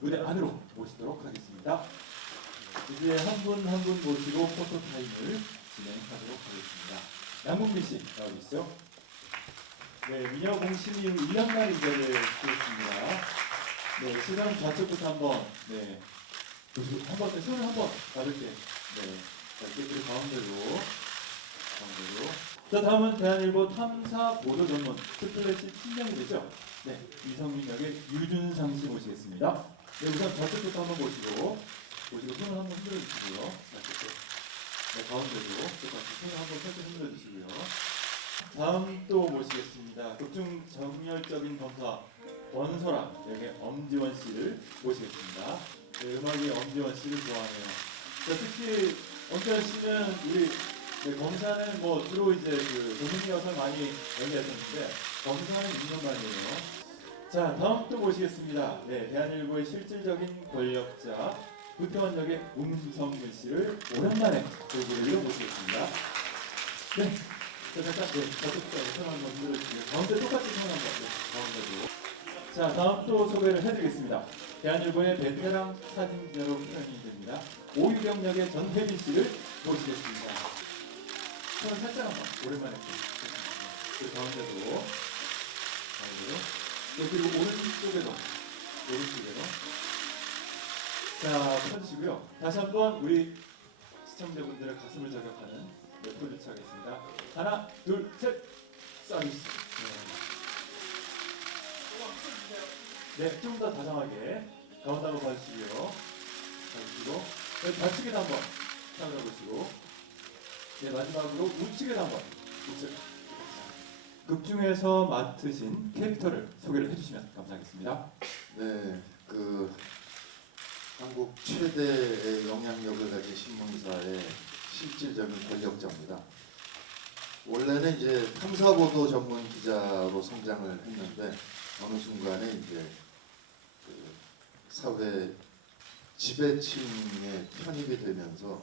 무대 안으로 모시도록 하겠습니다. 이제 한 분 한 분 모시고 포토 타임을 진행하도록 하겠습니다. 양국민 씨 나오시죠? 네, 미녀 공신님 1년 만에 인사를 드렸습니다. 네, 시선 좌측부터 한번 보시고 한번 손을 한번 가볍게 그리고 가운데로. 자, 다음은 대한일보 탐사 보도 전문 스플래시 팀장이 되죠? 네, 이성민 역의 유준상 씨 모시겠습니다. 네, 우선 좌측부터 한번 보시고 손을 한번 흔들어 주시고요. 네, 가운데로 똑같이 손을 한번 살짝 흔들어 주시고요. 다음 또 모시겠습니다. 극중 정열적인 검사 권소랑 역의 엄지원 씨를 모시겠습니다. 네, 음악이 엄지원 씨를 좋아하네요. 자, 특히 엄지원 씨는 우리 검사는 뭐 주로 이제 그 조민희 여사 많이 연기하셨는데 검사는 2년 만이에요. 자, 다음 또 모시겠습니다. 네, 대한일보의 실질적인 권력자 구태원 역의 문성근 씨를 오랜만에 얼굴로 모시겠습니다. 네, 자, 잠깐 저쪽부터 손 한번 흔들어주시고요. 가운데 똑같이 손 한번 가운데로. 자, 다음 또 소개를 해드리겠습니다. 대한일보의 베테랑 사진기자로 출연이 됩니다. 오유경 역의 전혜빈 씨를 모시겠습니다. 손을 살짝 한번 오랜만에 그 가운데로 그리고 오른쪽에도 자, 펴주시고요. 다시 한번 우리 시청자분들의 가슴을 저격하는 포즈 하겠습니다. 하나, 둘, 셋, 서비스. 네, 좀 더 다정하게 가운데 한번 봐주시고요. 네, 좌측에도 한번 카메라 보시고, 네, 마지막으로 우측에도 한번 극중에서 맡으신 캐릭터를 소개를 해주시면 감사하겠습니다. 네, 그 한국 최대의 영향력을 가진 신문사의 실질적인 권력자입니다. 원래는 이제 탐사보도 전문 기자로 성장을 했는데 어느 순간에 이제 그 사회 지배층에 편입이 되면서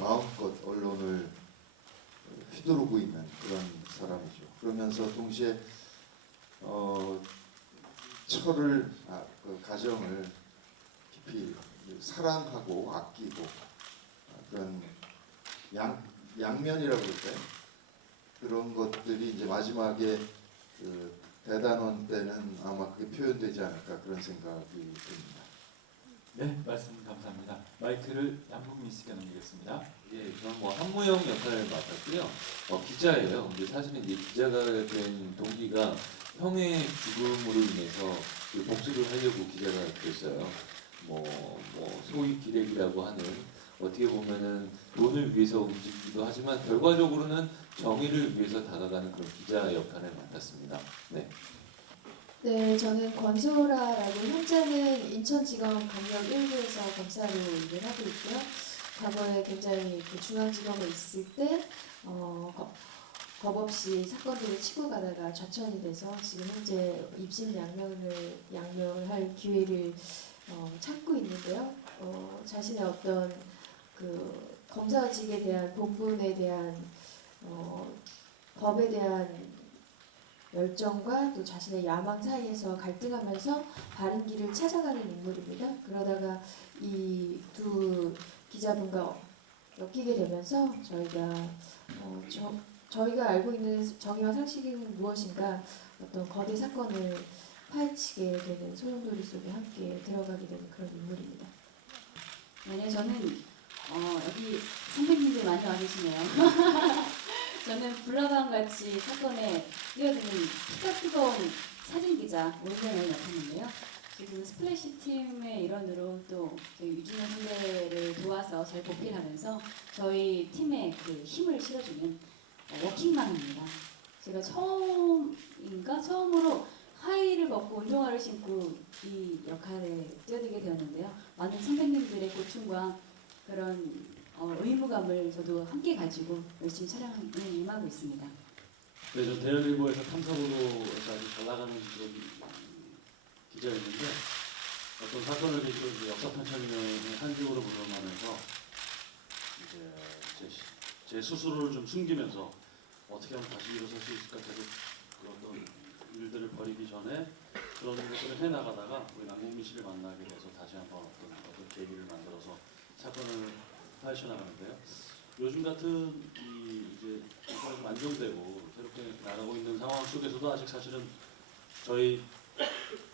마음껏 언론을 휘두르고 있는 그런 사람이죠. 그러면서 동시에 그 가정을 깊이 사랑하고 아끼고 그런 양면이라고 그럴까요? 그런 것들이 이제 마지막에 그 대단원 때는 아마 그게 표현되지 않을까 그런 생각이 듭니다. 네, 말씀 감사합니다. 마이크를 양국민 씨께 넘기겠습니다. 예, 저는 뭐 한무영 역할을 맡았고요. 기자예요. 근데 사실은 이제 기자가 된 동기가 형의 죽음으로 인해서 그 복수를 하려고 기자가 됐어요. 소위 기레기라고 하는 어떻게 보면은 돈을 위해서 움직이기도 하지만 결과적으로는 정의를 위해서 다가가는 그런 기자 역할을 맡았습니다. 네. 네, 저는 권소라라고 현재는 인천지검 강력 1부에서 검사로 일을 하고 있고요. 과거에 굉장히 그 중앙지검에 있을 때 겁없이 사건들을 치고 가다가 좌천이 돼서 지금 현재 양명을 할 기회를 찾고 있는데요. 자신의 어떤 그 검사직에 대한 본분에 대한 법에 대한 열정과 또 자신의 야망 사이에서 갈등하면서 바른 길을 찾아가는 인물입니다. 그러다가 이 두 기자분과 엮이게 되면서 저희가 알고 있는 정의와 상식은 무엇인가 어떤 거대 사건을 파헤치게 되는 소용돌이 속에 함께 들어가게 되는 그런 인물입니다. 네, 저는 여기 선배님들 많이 와 계시네요. 저는 불나방 같이 사건에 뛰어드는 피가 뜨거운 사진 기자 오유경을 맡았는데요. 지금 스플래시 팀의 일원으로 또 저희 유준현 선배를 도와서 잘 보필하면서 저희 팀에 그 힘을 실어주는 워킹맘입니다. 제가 처음으로 하이를 벗고 운동화를 신고 이 역할에 뛰어들게 되었는데요. 많은 선배님들의 고충과 그런 의무감을 저도 함께 가지고 열심히 촬영에 임하고 있습니다. 네, 저 대한일보에서 탐사보도에서 아주 잘 나가는 기자였는데 어떤 사건을 계기로 이제 역사 편찬위원회 한직으로 물러나면서 이제 제 스스로를 좀 숨기면서 어떻게 하면 다시 일어설 수 있을까 계속 그런 일들을 벌이기 전에 그런 것들을 해 나가다가 우리 남궁민 남궁민 씨를 만나게 돼서 다시 한번 어떤 계기를 만들어서 사건을 파헤쳐 나가는데요. 요즘 같은 이제 사건이 좀 안정되고 새롭게 나가고 있는 상황 속에서도 아직 사실은 저희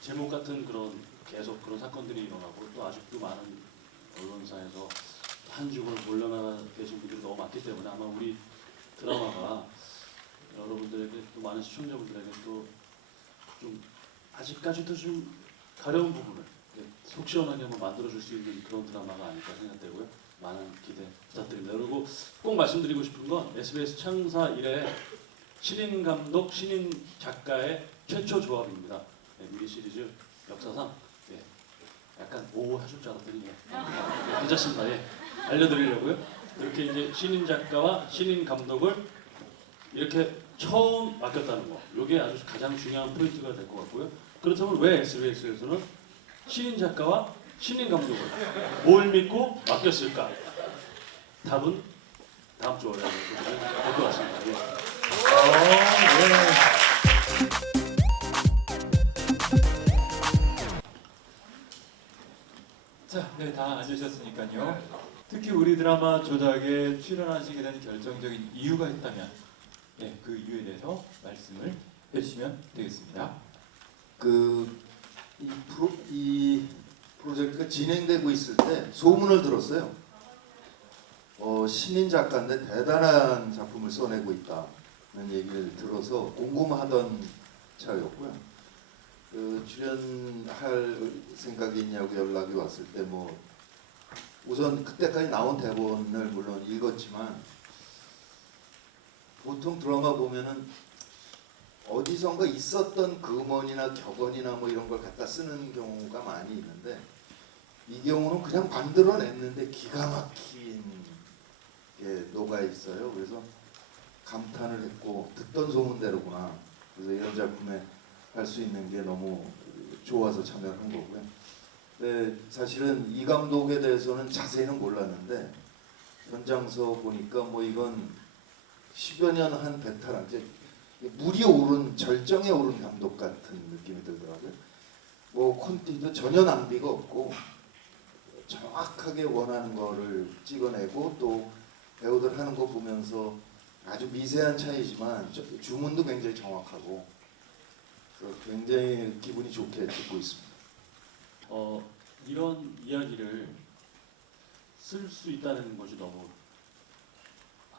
제목 같은 그런 계속 그런 사건들이 일어나고 또 아직도 많은 언론사에서 한 죽으로 몰려나가 계신 분들이 너무 많기 때문에 아마 우리 드라마가 여러분들에게 또 많은 시청자분들에게 또 좀 아직까지도 좀 가려운 부분을 속 시원하게 한번 만들어줄 수 있는 그런 드라마가 아닐까 생각되고요. 많은 기대 부탁드립니다. 그리고 꼭 말씀드리고 싶은 건 SBS 창사 이래 신인 감독, 신인 작가의 최초 조합입니다. 네, 미리 시리즈 역사상 약간 오 하실 줄 알았더니 괜찮습니다. 알려드리려고요. 그렇게 이제 신인 작가와 신인 감독을 이렇게 처음 맡겼다는 거, 이게 아주 가장 중요한 포인트가 될 것 같고요. 그렇다면 왜 SBS에서는 신인 작가와 신인 감독을 뭘 믿고 맡겼을까? 답은 다음 주 월요일에 될 것 같습니다. 자, 네, 다 앉으셨으니까요. 특히 우리 드라마 조작에 출연하시게 된 결정적인 이유가 있다면 네, 그 이유에 대해서 말씀을 해주시면 되겠습니다. 이 프로젝트가 진행되고 있을 때 소문을 들었어요. 신인 작가인데 대단한 작품을 써내고 있다는 얘기를 들어서 궁금하던 차였고요. 출연할 생각이 있냐고 연락이 왔을 때 뭐 우선 그때까지 나온 대본을 물론 읽었지만 보통 드라마 보면은 어디선가 있었던 금원이나 격언이나 뭐 이런 걸 갖다 쓰는 경우가 많이 있는데 이 경우는 그냥 만들어냈는데 기가 막힌 게 녹아 있어요. 그래서 감탄을 했고 듣던 소문대로구나. 그래서 이런 작품에 할 수 있는 게 너무 좋아서 참여를 한 거고요. 네, 사실은 이 감독에 대해서는 자세히는 몰랐는데 현장서 보니까 뭐 이건 10여 년 한 베테랑, 이제 물이 오른 절정에 오른 감독 같은 느낌이 들더라고요. 뭐 콘티도 전혀 낭비가 없고 정확하게 원하는 거를 찍어내고 또 배우들 하는 거 보면서 아주 미세한 차이지만 주문도 굉장히 정확하고 그래서 굉장히 기분이 좋게 듣고 있습니다. 이런 이야기를 쓸 수 있다는 것이 너무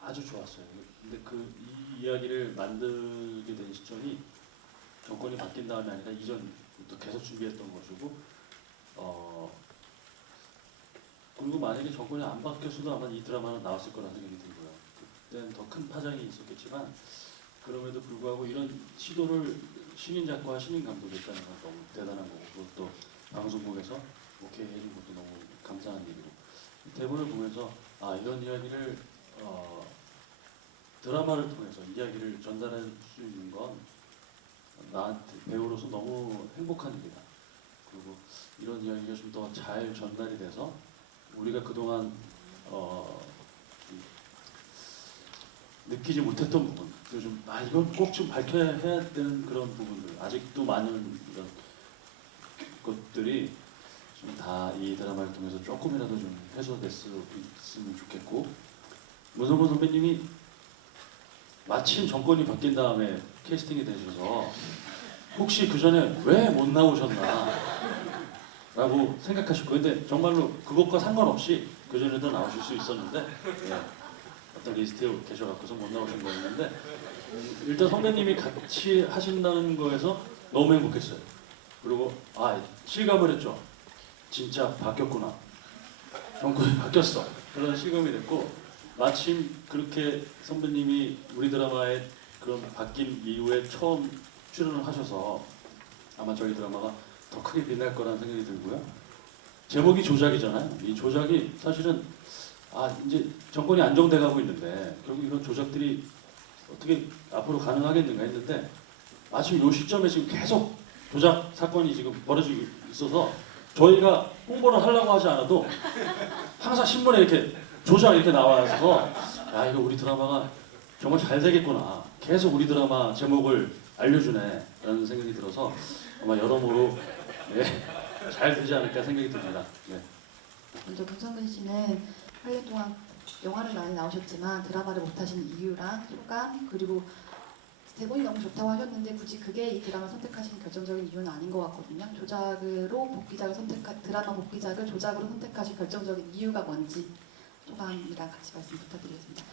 아주 좋았어요. 근데 이 이야기를 만들게 된 시점이 정권이 바뀐 다음이 아니라 이전부터 계속 준비했던 것이고 그리고 만약에 정권이 안 바뀌었어도 아마 이 드라마는 나왔을 거라는 생각이 들고요. 그때는 더 큰 파장이 있었겠지만 그럼에도 불구하고 이런 시도를 신인 작가와 신인 감독이 했다는 건 너무 대단한 거고 그것도 방송국에서 오케이 해준 것도 너무 감사한 일이고 대본을 보면서 이런 이야기를 드라마를 통해서 이야기를 전달할 수 있는 건 나한테 배우로서 너무 행복한 일이다. 그리고 이런 이야기가 좀 더 잘 전달이 돼서 우리가 그동안 느끼지 못했던 부분, 좀 이건 꼭 좀 밝혀야 해야 되는 그런 부분들, 아직도 많은 이런 것들이 좀 다 이 드라마를 통해서 조금이라도 좀 해소됐으면 좋겠고 문성곤 선배님이 마침 정권이 바뀐 다음에 캐스팅이 되셔서 혹시 그 전에 왜 못 나오셨나 라고 생각하실 거예요. 근데 정말로 그것과 상관없이 그 전에도 나오실 수 있었는데 어떤 리스트에 계셔갖고서 못 나오신 거였는데 일단 선배님이 같이 하신다는 거에서 너무 행복했어요. 그리고 실감을 했죠. 진짜 바뀌었구나. 정권이 바뀌었어. 그런 실감이 됐고 마침 그렇게 선배님이 우리 드라마에 그런 바뀐 이후에 처음 출연을 하셔서 아마 저희 드라마가 더 크게 빛날 거라는 생각이 들고요. 제목이 조작이잖아요. 이 조작이 사실은 이제 정권이 안정돼 가고 있는데 결국 이런 조작들이 어떻게 앞으로 가능하겠는가 했는데 마침 이 시점에 지금 계속 조작 사건이 지금 벌어지고 있어서 저희가 홍보를 하려고 하지 않아도 항상 신문에 이렇게 조작 이렇게 나와서 이거 우리 드라마가 정말 잘 되겠구나. 계속 우리 드라마 제목을 알려주네 라는 생각이 들어서 아마 여러모로 잘 되지 않을까 생각이 듭니다. 네. 먼저 김성근 씨는 8년 동안 영화를 많이 나오셨지만 드라마를 못하신 이유랑 소감 그리고 대본이 너무 좋다고 하셨는데 굳이 그게 이 드라마 선택하신 결정적인 이유는 아닌 것 같거든요. 조작으로 복귀작을 드라마 복귀작을 조작으로 선택하신 결정적인 이유가 뭔지 소감이랑 같이 말씀 부탁드리겠습니다.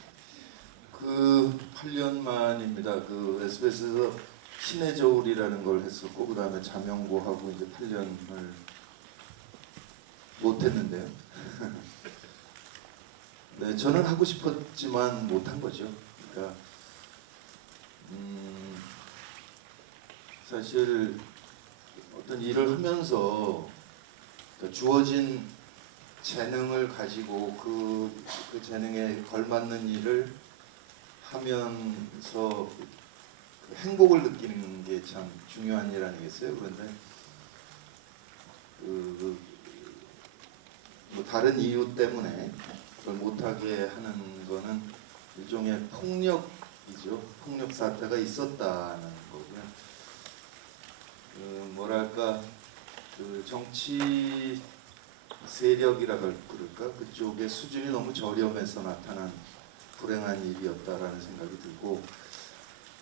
그 8년 만입니다. 그 SBS에서 신의 저울이라는 걸 했었고 그 다음에 자명고하고 이제 8년을 못했는데요. 네, 저는 하고 싶었지만 못한 거죠. 그러니까 사실 어떤 일을 하면서 그러니까 주어진 재능을 가지고 그 재능에 걸맞는 일을 하면서 그 행복을 느끼는 게 참 중요한 일 아니겠어요? 그런데 뭐 다른 이유 때문에 그걸 못하게 하는 거는 일종의 폭력이죠. 폭력 사태가 있었다는 거고요. 뭐랄까 그 정치 세력이라 그럴까 그쪽의 수준이 너무 저렴해서 나타난 불행한 일이었다라는 생각이 들고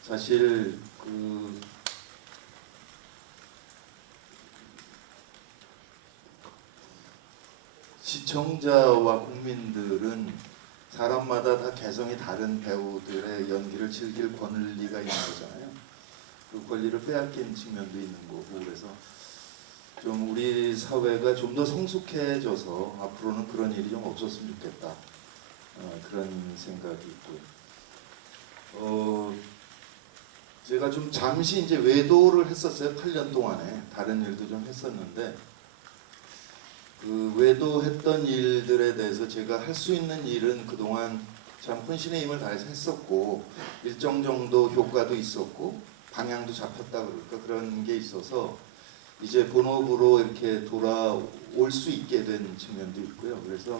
사실 그 시청자와 국민들은 사람마다 다 개성이 다른 배우들의 연기를 즐길 권리가 있는 거잖아요. 그 권리를 빼앗긴 측면도 있는 거고 그래서 좀 우리 사회가 좀 더 성숙해져서 앞으로는 그런 일이 좀 없었으면 좋겠다. 그런 생각이 있고요. 제가 좀 잠시 이제 외도를 했었어요. 8년 동안에 다른 일도 좀 했었는데 그 외도했던 일들에 대해서 제가 할 수 있는 일은 그동안 참 혼신의 힘을 다해서 했었고 일정 정도 효과도 있었고 방향도 잡혔다 그럴까 그런 게 있어서 이제 본업으로 이렇게 돌아올 수 있게 된 측면도 있고요. 그래서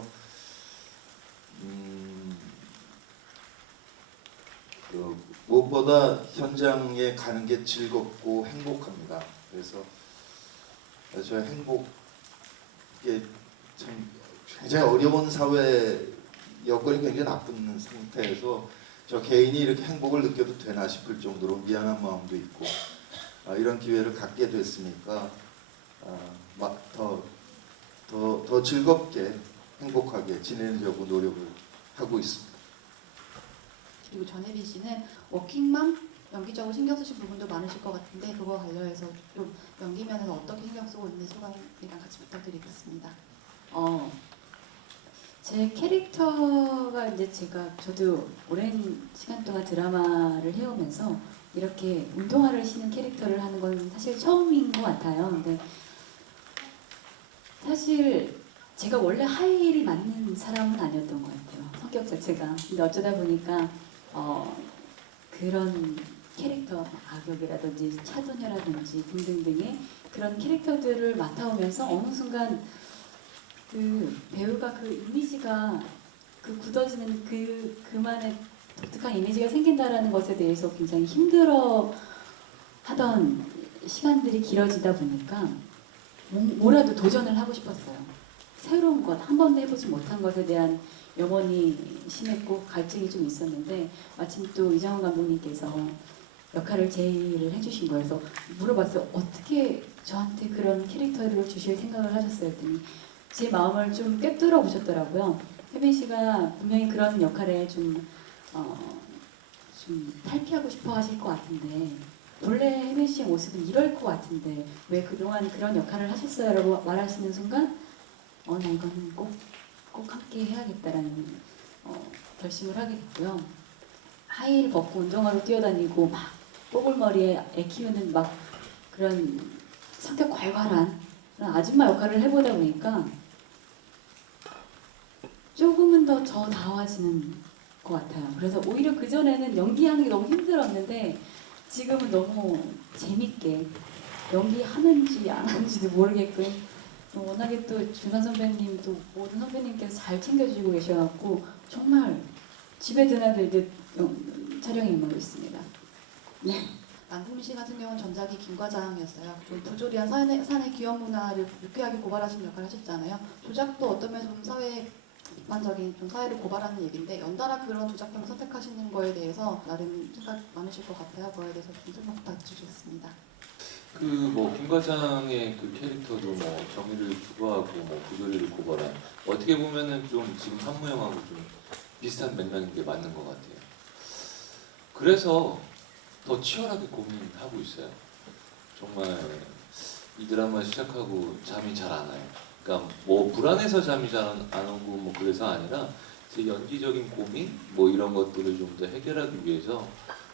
무엇보다 현장에 가는 게 즐겁고 행복합니다. 그래서 저 행복에 참 굉장히 어려운 사회 여건이 굉장히 나쁜 상태에서 저 개인이 이렇게 행복을 느껴도 되나 싶을 정도로 미안한 마음도 있고 이런 기회를 갖게 됐으니까 더 즐겁게 행복하게 지내려고 노력을 하고 있습니다. 그리고 전혜빈 씨는 워킹맘 연기적으로 신경 쓰신 부분도 많으실 것 같은데 그거 관련해서 좀 연기 면에서 어떻게 신경 쓰고 있는지 소감이랑 같이 부탁드리겠습니다. 제 캐릭터가 이제 저도 오랜 시간 동안 드라마를 해오면서 이렇게 운동화를 신는 캐릭터를 하는 건 사실 처음인 것 같아요. 근데 사실 제가 원래 하이힐이 맞는 사람은 아니었던 것 같아요. 성격 자체가. 근데 어쩌다 보니까 그런 캐릭터, 악역이라든지 차도녀라든지 등등등의 그런 캐릭터들을 맡아오면서 어느 순간 그 배우가 그 이미지가 그 굳어지는 그만의 독특한 이미지가 생긴다라는 것에 대해서 굉장히 힘들어 하던 시간들이 길어지다 보니까 뭐라도 도전을 하고 싶었어요. 새로운 것, 한 번도 해보지 못한 것에 대한 염원이 심했고 갈증이 좀 있었는데 마침 또 이정원 감독님께서 역할을 제의를 해주신 거여서 물어봤어요. 어떻게 저한테 그런 캐릭터를 주실 생각을 하셨어요? 했더니 제 마음을 좀 꿰뚫어 보셨더라고요. 혜빈 씨가 분명히 그런 역할에 좀 탈피하고 싶어 하실 것 같은데 원래 혜빈 씨의 모습은 이럴 것 같은데 왜 그동안 그런 역할을 하셨어요? 라고 말하시는 순간 나 이거는 꼭 함께 해야겠다라는 결심을 하게 됐고요. 하이힐 벗고 운동화로 뛰어다니고 막 뽀글머리에 애 키우는 막 그런 성격 괄괄한 그런 아줌마 역할을 해보다 보니까 조금은 더 저다워지는 것 같아요. 그래서 오히려 그전에는 연기하는 게 너무 힘들었는데 지금은 너무 재밌게 연기하는지 안 하는지도 모르겠고요. 워낙에 또 준하 선배님도 모든 선배님께서 잘 챙겨주시고 계셔갖고 정말 집에 드나들듯 촬영에 임하고 있습니다. 네, 남궁민 씨 같은 경우는 전작이 김과장이었어요. 좀 부조리한 사내 기업 문화를 유쾌하게 고발하시는 역할을 하셨잖아요. 조작도 어떤 면에서 좀 사회 비판적인 좀 사회를 고발하는 얘기인데 연달아 그런 조작품을 선택하시는 거에 대해서 나름 생각 많으실 것 같아요. 그거에 대해서 좀 설명 부탁드리겠습니다. 그 뭐 김 과장의 그 캐릭터도 뭐 정의를 추구하고 뭐 부조리를 고발한 어떻게 보면은 좀 지금 한무영하고 좀 비슷한 맥락인 게 맞는 것 같아요. 그래서 더 치열하게 고민하고 있어요. 정말 이 드라마 시작하고 잠이 잘 안 와요. 그러니까 뭐 불안해서 잠이 잘 안 오고 뭐 그래서 아니라 제 연기적인 고민 뭐 이런 것들을 좀 더 해결하기 위해서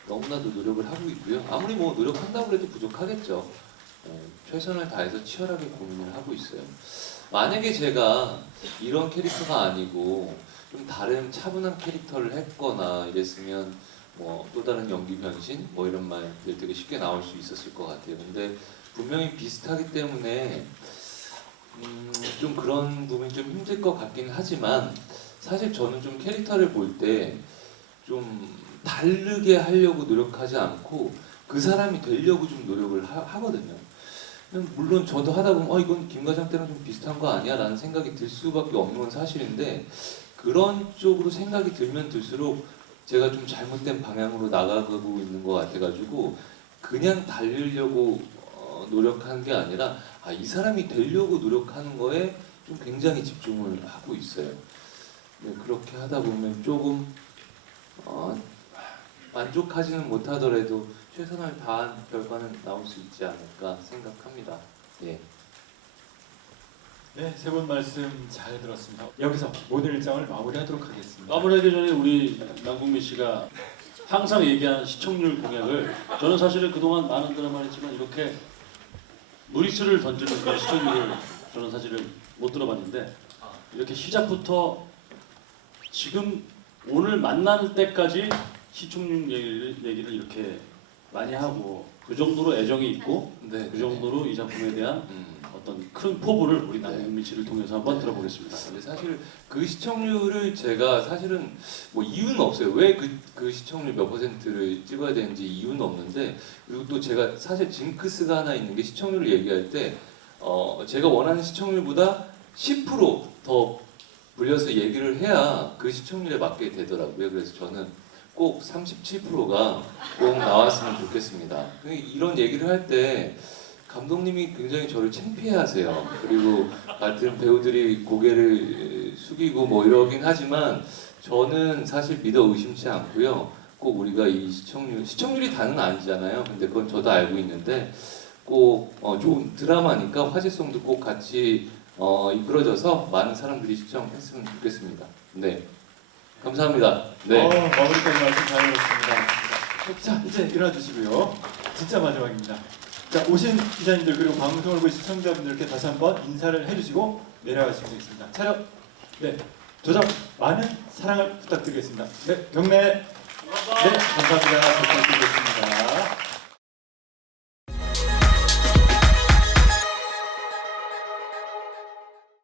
너무나도 노력을 하고 있고요. 아무리 뭐 노력한다고 해도 부족하겠죠. 최선을 다해서 치열하게 고민을 하고 있어요. 만약에 제가 이런 캐릭터가 아니고 좀 다른 차분한 캐릭터를 했거나 이랬으면 뭐 또 다른 연기 변신 뭐 이런 말들 되게 쉽게 나올 수 있었을 것 같아요. 근데 분명히 비슷하기 때문에 좀 그런 부분이 좀 힘들 것 같긴 하지만 사실 저는 좀 캐릭터를 볼 때 좀 다르게 하려고 노력하지 않고 그 사람이 되려고 좀 노력을 하거든요. 물론 저도 하다 보면 이건 김 과장 때랑 좀 비슷한 거 아니야? 라는 생각이 들 수밖에 없는 건 사실인데 그런 쪽으로 생각이 들면 들수록 제가 좀 잘못된 방향으로 나가고 있는 것 같아가지고 그냥 달리려고 노력하는 게 아니라 이 사람이 되려고 노력하는 거에 좀 굉장히 집중을 하고 있어요. 네, 그렇게 하다 보면 조금 만족하지는 못하더라도 최선을 다한 결과는 나올 수 있지 않을까 생각합니다. 예. 네, 세 분 말씀 잘 들었습니다. 여기서 모든 일정을 마무리하도록 하겠습니다. 마무리하기 전에 우리 남궁민 씨가 항상 얘기하는 시청률 공약을 저는 사실은 그동안 많은 드라마를 했지만 이렇게 무리수를 던지는 그런 시청률을 저는 사실은 못 들어봤는데 이렇게 시작부터 지금 오늘 만날 때까지 시청률 얘기를 이렇게 많이 하고 그 정도로 애정이 있고 네, 그 정도로 이 작품에 대한 음. 어떤 큰 포부를 우리 남궁민 씨를 통해서 한번 들어보겠습니다. 근데 사실 그 시청률을 제가 사실은 뭐 이유는 없어요. 왜 그 시청률 몇 %를 찍어야 되는지 이유는 없는데 그리고 또 제가 사실 징크스가 하나 있는 게 시청률을 얘기할 때 제가 원하는 시청률보다 10% 불려서 얘기를 해야 그 시청률에 맞게 되더라고요. 그래서 저는 꼭 37%가 꼭 나왔으면 좋겠습니다. 이런 얘기를 할 때 감독님이 굉장히 저를 창피해하세요. 그리고 같은 배우들이 고개를 숙이고 뭐 이러긴 하지만 저는 사실 믿어 의심치 않고요. 꼭 우리가 이 시청률이 다는 아니잖아요. 근데 그건 저도 알고 있는데 꼭 좋은 드라마니까 화제성도 꼭 같이 이끌어져서 많은 사람들이 시청했으면 좋겠습니다. 네, 감사합니다. 네. 마무리까지 말씀 잘 들었습니다. 자, 이제 일어나주시고요. 진짜 마지막입니다. 자, 오신 기자님들 그리고 방송을 보신 시청자분들께 다시 한번 인사를 해주시고 내려가시면 되겠습니다. 차렷. 네, 조작 많은 사랑을 부탁드리겠습니다. 네, 경례. 네, 감사합니다. 부탁드리겠습니다.